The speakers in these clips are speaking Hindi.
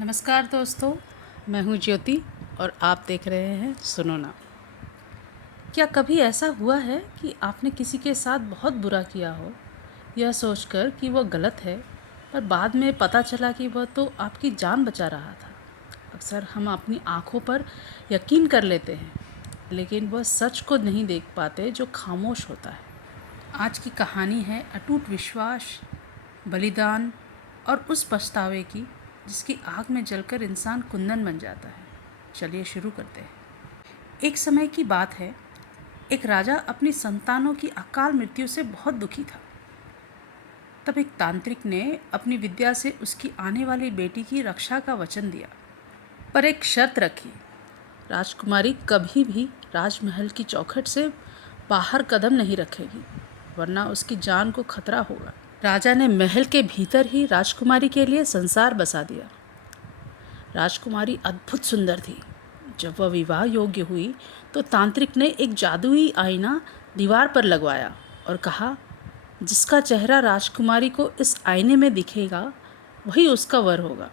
नमस्कार दोस्तों, मैं हूँ ज्योति और आप देख रहे हैं सुनो ना। क्या कभी ऐसा हुआ है कि आपने किसी के साथ बहुत बुरा किया हो, यह सोचकर कि वह गलत है, पर बाद में पता चला कि वह तो आपकी जान बचा रहा था। अक्सर हम अपनी आँखों पर यकीन कर लेते हैं, लेकिन वह सच को नहीं देख पाते जो खामोश होता है। आज की कहानी है अटूट विश्वास, बलिदान और उस पछतावे की जिसकी आग में जलकर इंसान कुंदन बन जाता है। चलिए शुरू करते हैं। एक समय की बात है, एक राजा अपनी संतानों की अकाल मृत्यु से बहुत दुखी था। तब एक तांत्रिक ने अपनी विद्या से उसकी आने वाली बेटी की रक्षा का वचन दिया, पर एक शर्त रखी। राजकुमारी कभी भी राजमहल की चौखट से बाहर कदम नहीं रखेगी, वरना उसकी जान को खतरा होगा। राजा ने महल के भीतर ही राजकुमारी के लिए संसार बसा दिया। राजकुमारी अद्भुत सुंदर थी। जब वह विवाह योग्य हुई तो तांत्रिक ने एक जादुई आईना दीवार पर लगवाया और कहा, जिसका चेहरा राजकुमारी को इस आईने में दिखेगा वही उसका वर होगा।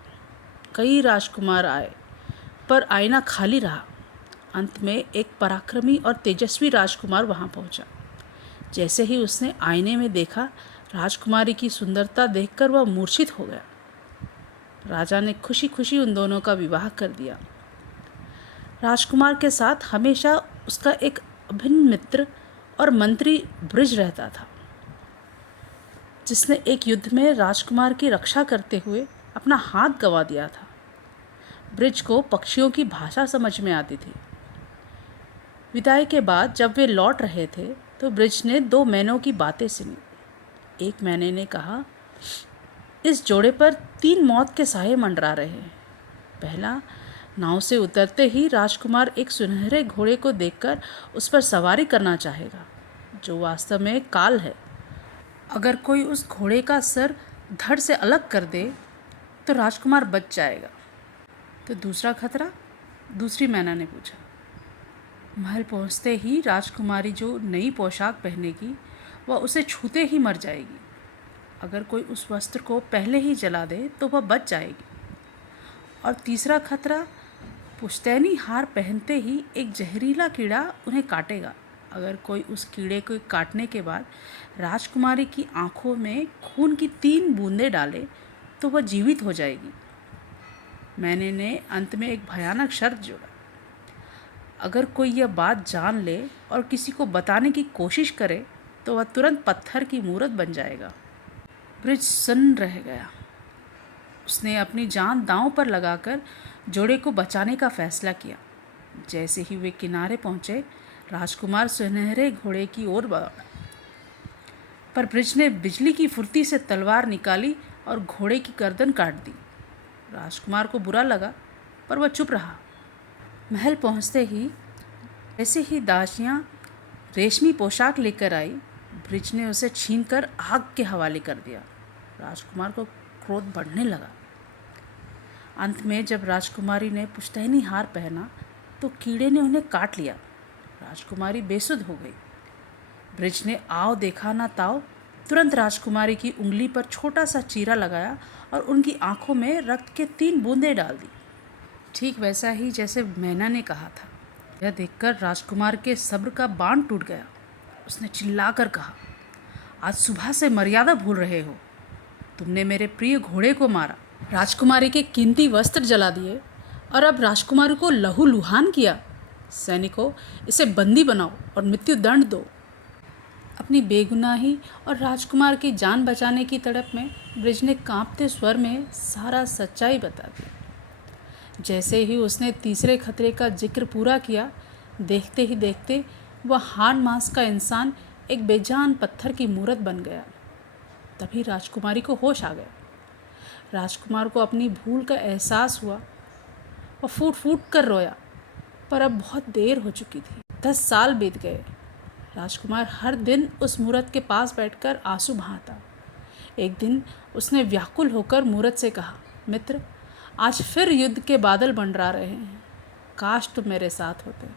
कई राजकुमार आए, पर आईना खाली रहा। अंत में एक पराक्रमी और तेजस्वी राजकुमार वहां पहुंचा। जैसे ही उसने आईने में देखा, राजकुमारी की सुंदरता देखकर वह मूर्छित हो गया। राजा ने खुशी खुशी उन दोनों का विवाह कर दिया। राजकुमार के साथ हमेशा उसका एक अभिन्न मित्र और मंत्री ब्रिज रहता था, जिसने एक युद्ध में राजकुमार की रक्षा करते हुए अपना हाथ गंवा दिया था। ब्रिज को पक्षियों की भाषा समझ में आती थी। विदाई के बाद जब वे लौट रहे थे तो ब्रिज ने दो मैनों की बातें सुनी। एक मैने ने कहा, इस जोड़े पर 3 मौत के साये मंडरा रहे हैं। पहला, नाव से उतरते ही राजकुमार एक सुनहरे घोड़े को देखकर उस पर सवारी करना चाहेगा, जो वास्तव में काल है। अगर कोई उस घोड़े का सर धड़ से अलग कर दे तो राजकुमार बच जाएगा। तो दूसरा खतरा? दूसरी मैना ने पूछा। महल पहुंचते ही राजकुमारी जो नई पोशाक पहनेगी वह उसे छूते ही मर जाएगी। अगर कोई उस वस्त्र को पहले ही जला दे तो वह बच जाएगी। और तीसरा खतरा, पुश्तैनी हार पहनते ही एक जहरीला कीड़ा उन्हें काटेगा। अगर कोई उस कीड़े को काटने के बाद राजकुमारी की आंखों में खून की 3 बूंदें डाले तो वह जीवित हो जाएगी। मैंने ने अंत में एक भयानक शर्त जोड़ा, अगर कोई यह बात जान ले और किसी को बताने की कोशिश करे तो वह तुरंत पत्थर की मूरत बन जाएगा। ब्रिज सुन्न रह गया। उसने अपनी जान दांव पर लगाकर जोड़े को बचाने का फैसला किया। जैसे ही वे किनारे पहुंचे, राजकुमार सुनहरे घोड़े की ओर बढ़ा, पर ब्रिज ने बिजली की फुर्ती से तलवार निकाली और घोड़े की गर्दन काट दी। राजकुमार को बुरा लगा, पर वह चुप रहा। महल पहुंचते ही जैसे ही दासियां रेशमी पोशाक लेकर आई, ब्रिज ने उसे छीनकर आग के हवाले कर दिया। राजकुमार को क्रोध बढ़ने लगा। अंत में जब राजकुमारी ने पुश्तैनी हार पहना तो कीड़े ने उन्हें काट लिया। राजकुमारी बेसुध हो गई। ब्रिज ने आओ देखा ना ताओ, तुरंत राजकुमारी की उंगली पर छोटा सा चीरा लगाया और उनकी आंखों में रक्त के 3 बूंदें डाल दी। ठीक वैसा ही जैसे मैना ने कहा था। यह देखकर राजकुमार के सब्र का बांध टूट गया। उसने चिल्लाकर कहा, आज सुबह से मर्यादा भूल रहे हो। तुमने मेरे प्रिय घोड़े को मारा, राजकुमारी के कीमती वस्त्र जला दिए और अब राजकुमारी को लहूलुहान किया। सैनिकों, इसे बंदी बनाओ और मृत्यु दंड दो। अपनी बेगुनाही और राजकुमार की जान बचाने की तड़प में ब्रिज ने कांपते स्वर में सारा सच्चाई बता दी। जैसे ही उसने तीसरे खतरे का जिक्र पूरा किया, देखते ही देखते वह हाड़ मांस का इंसान एक बेजान पत्थर की मूरत बन गया। तभी राजकुमारी को होश आ गया। राजकुमार को अपनी भूल का एहसास हुआ। वह फूट फूट कर रोया, पर अब बहुत देर हो चुकी थी। 10 साल बीत गए। राजकुमार हर दिन उस मूरत के पास बैठकर आंसू बहाता। एक दिन उसने व्याकुल होकर मूरत से कहा, मित्र, आज फिर युद्ध के बादल मंडरा रहे हैं। काश तुम मेरे साथ होते।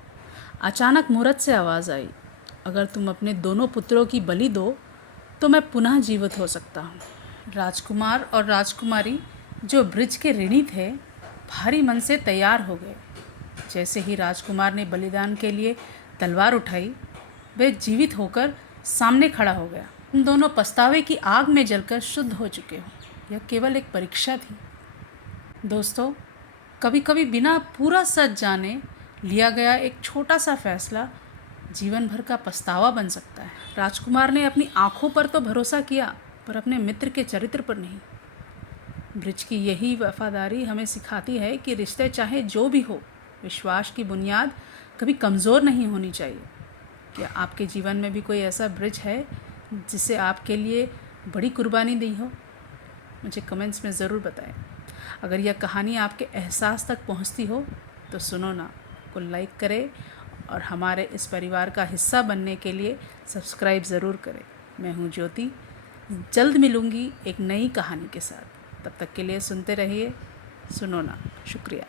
अचानक मूरत से आवाज़ आई, अगर तुम अपने दोनों पुत्रों की बलि दो तो मैं पुनः जीवित हो सकता हूँ। राजकुमार और राजकुमारी जो ब्रिज के ऋणी थे, भारी मन से तैयार हो गए। जैसे ही राजकुमार ने बलिदान के लिए तलवार उठाई, वह जीवित होकर सामने खड़ा हो गया। उन दोनों पछतावे की आग में जलकर शुद्ध हो चुके हों। यह केवल एक परीक्षा थी। दोस्तों, कभी कभी बिना पूरा सच जाने लिया गया एक छोटा सा फैसला जीवन भर का पछतावा बन सकता है। राजकुमार ने अपनी आंखों पर तो भरोसा किया, पर अपने मित्र के चरित्र पर नहीं। ब्रिज की यही वफादारी हमें सिखाती है कि रिश्ते चाहे जो भी हो, विश्वास की बुनियाद कभी कमज़ोर नहीं होनी चाहिए। क्या आपके जीवन में भी कोई ऐसा ब्रिज है जिसे आपके लिए बड़ी कुर्बानी दी हो? मुझे कमेंट्स में ज़रूर बताएं। अगर यह कहानी आपके एहसास तक पहुंचती हो तो सुनो ना को लाइक करें और हमारे इस परिवार का हिस्सा बनने के लिए सब्सक्राइब ज़रूर करें। मैं हूँ ज्योति, जल्द मिलूँगी एक नई कहानी के साथ। तब तक के लिए सुनते रहिए सुनो ना। शुक्रिया।